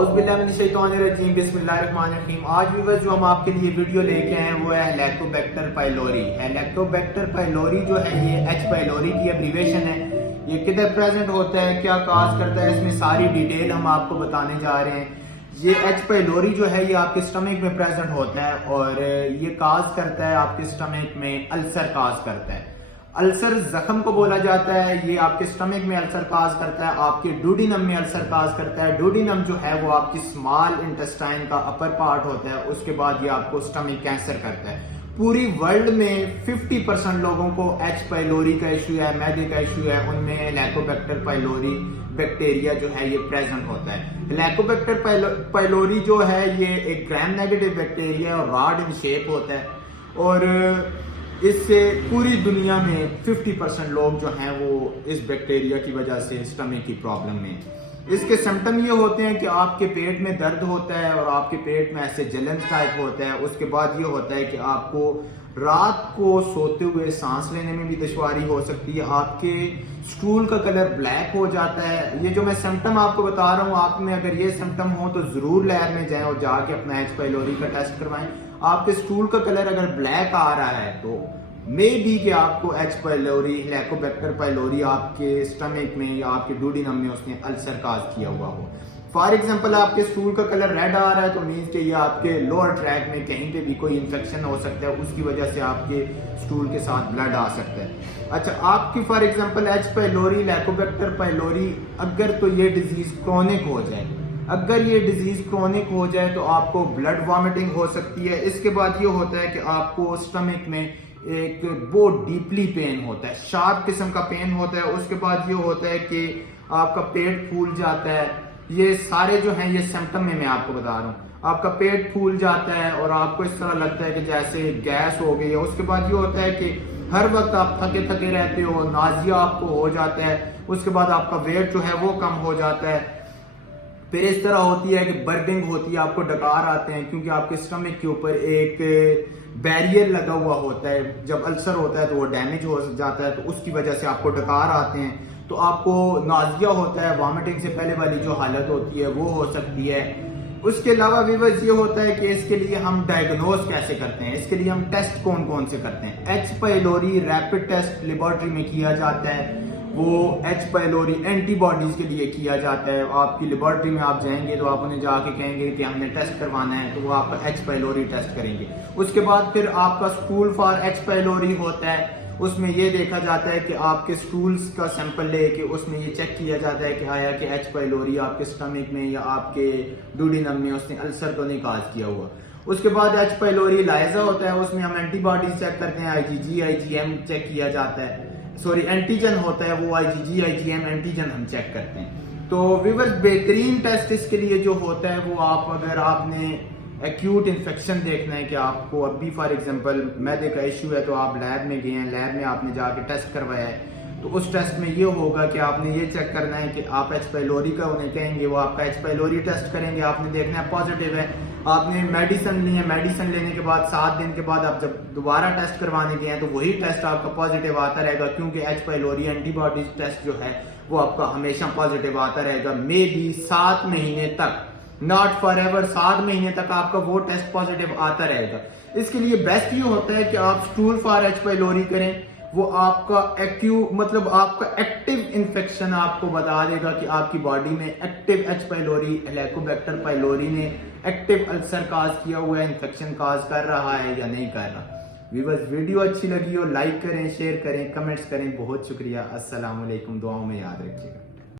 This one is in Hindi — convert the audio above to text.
औज़ुबिल्लाहिमिनश्शैतानिर्रजीम बिस्मिल्लाहिर्रहमानिर्रहीम। आज व्यूअर्स जो हम आपके लिए वीडियो लेके आए हैं वो है हेलिकोबैक्टर पाइलोरी। हेलिकोबैक्टर पाइलोरी जो है ये एच पाइलोरी की एब्रीवेशन है। ये किधर प्रेजेंट होता है, क्या काज करता है, इसमें सारी डिटेल हम आपको बताने जा रहे हैं। ये एच पाइलोरी जो है ये आपके स्टमक में प्रेजेंट होता है और ये काज करता है आपके स्टमक में अल्सर काज करता है। अल्सर जख्म को बोला जाता है। ये आपके स्टमक में अल्सर काज करता है, आपके डूडिनम में अल्सर काज करता है। डूडिनम जो है वो आपकी स्मॉल इंटेस्टाइन का अपर पार्ट होता है। उसके बाद ये आपको स्टमक कैंसर करता है। पूरी वर्ल्ड में 50% लोगों को एच पाइलोरी का इशू है, मैदे का इशू है, उनमें हेलिकोबैक्टर पाइलोरी बैक्टीरिया जो है ये प्रेजेंट होता है। हेलिकोबैक्टर पाइलोरी जो है ये एक ग्राम नेगेटिव बैक्टीरिया और रॉड इन शेप होता है और इससे पूरी दुनिया में 50% लोग जो हैं वो इस बैक्टीरिया की वजह से स्टमक की प्रॉब्लम में। इसके सिम्टम ये होते हैं कि आपके पेट में दर्द होता है और आपके पेट में ऐसे जलन टाइप होता है। उसके बाद ये होता है कि आपको रात को सोते हुए सांस लेने में भी दुश्वारी हो सकती है। आपके स्टूल का कलर ब्लैक हो जाता है। ये जो मैं सिम्टम आपको बता रहा हूँ, आप में अगर ये सिम्टम हो तो जरूर लैब में जाएं और जाके अपना एच पाइलोरी का टेस्ट करवाएं। आपके स्टूल का कलर अगर ब्लैक आ रहा है तो मे बी कि आपको एच पाइलोरी, हेलिकोबैक्टर पाइलोरी आपके स्टमक में या आपके डूडिनम में उसने अल्सर काज किया हुआ हो। फॉर एग्जाम्पल आपके स्टूल का कलर रेड आ रहा है तो मीन्स कि ये आपके लोअर ट्रैक में कहीं पे भी कोई इन्फेक्शन हो सकता है, उसकी वजह से आपके स्टूल के साथ ब्लड आ सकता है। अच्छा, आपकी for example H pylori, Helicobacter pylori, अगर तो ये डिजीज क्रोनिक हो जाए, अगर ये डिजीज क्रोनिक हो जाए तो आपको ब्लड वॉमिटिंग हो सकती है। इसके बाद ये होता है कि आपको स्टमक में एक बहुत डीपली पेन होता है, शार्प किस्म का पेन होता है। उसके बाद ये होता है कि आपका पेट फूल जाता है। ये सारे जो हैं ये सिम्टम में मैं आपको बता रहा हूँ। आपका पेट फूल जाता है और आपको इस तरह लगता है कि जैसे गैस हो गई है। उसके बाद ये होता है कि हर वक्त आप थके थके रहते हो, नाजिया आपको हो जाता है। उसके बाद आपका वेट जो है वो कम हो जाता है। फिर इस तरह होती है कि बर्निंग होती है, आपको डकार आते हैं क्योंकि आपके स्टमक के ऊपर एक बैरियर लगा हुआ होता है। जब अल्सर होता है तो वो डैमेज हो जाता है तो उसकी वजह से आपको डकार आते हैं, तो आपको नाजिया होता है। वॉमिटिंग से पहले वाली जो हालत होती है वो हो सकती है। उसके अलावा व्यूअर्स ये होता है कि इसके लिए हम डायग्नोज कैसे करते हैं, इसके लिए हम टेस्ट कौन कौन से करते हैं। H pylori rapid test laboratory में किया जाता है। वो एच पाइलोरी एंटीबॉडीज के लिए किया जाता है। आपकी लेबोरेटरी में आप जाएंगे तो आप उन्हें जाके कहेंगे कि हमने टेस्ट करवाना है तो वो आपका एच पाइलोरी टेस्ट करेंगे। उसके बाद फिर आपका स्टूल फॉर एच पाइलोरी होता है। उसमें ये देखा जाता है कि आपके स्टूल्स का सैंपल लेके उसमें ये चेक किया जाता है कि आया कि एच पाइलोरी आपके स्टमक में या आपके डूडिनम में उसने अल्सर तो नहीं काज किया हुआ। उसके बाद एच पाइलोरी लाइजा होता है, उसमें हम एंटीबॉडीज चेक करते हैं, IgG IgM चेक किया जाता है। सॉरी एंटीजन होता है वो, IgG IgM एंटीजन हम चेक करते हैं। तो व्यूअर्स बेहतरीन टेस्ट इसके लिए जो होता है वो आप अगर आपने एक्यूट इन्फेक्शन देखना है कि आपको अभी फॉर एग्जांपल मैदे का इशू है तो आप लैब में गए हैं, लैब में आपने जाके टेस्ट करवाया है, तो उस टेस्ट में ये होगा कि आपने ये चेक करना है कि आप एच पाइलोरी का उन्हें कहेंगे, वो आपका एच पाइलोरी टेस्ट करेंगे। आपने देखना है पॉजिटिव है, आपने मेडिसिन ली है, मेडिसिन लेने के बाद 7 दिन के बाद आप जब दोबारा टेस्ट करवाने गए हैं तो वही टेस्ट आपका पॉजिटिव आता रहेगा, क्योंकि एच पाइलोरी एंटीबॉडीज टेस्ट जो है वो आपका हमेशा पॉजिटिव आता रहेगा। मे बी 7 महीने तक, नॉट फॉर एवर, 7 महीने तक आपका वो टेस्ट पॉजिटिव आता रहेगा। इसके लिए बेस्ट ये होता है कि आप स्टूल फॉर एच पाइलोरी करें। वो आपका मतलब आपका एक्टिव इन्फेक्शन आपको बता देगा कि आपकी बॉडी में active H pylori, Helicobacter pylori ने एक्टिव अल्सर काज किया हुआ है, इन्फेक्शन काज कर रहा है या नहीं कर रहा। व्यूअर्स वीडियो अच्छी लगी हो लाइक करें, शेयर करें, कमेंट्स करें। बहुत शुक्रिया। अस्सलाम वालेकुम, दुआओं में याद रखिएगा।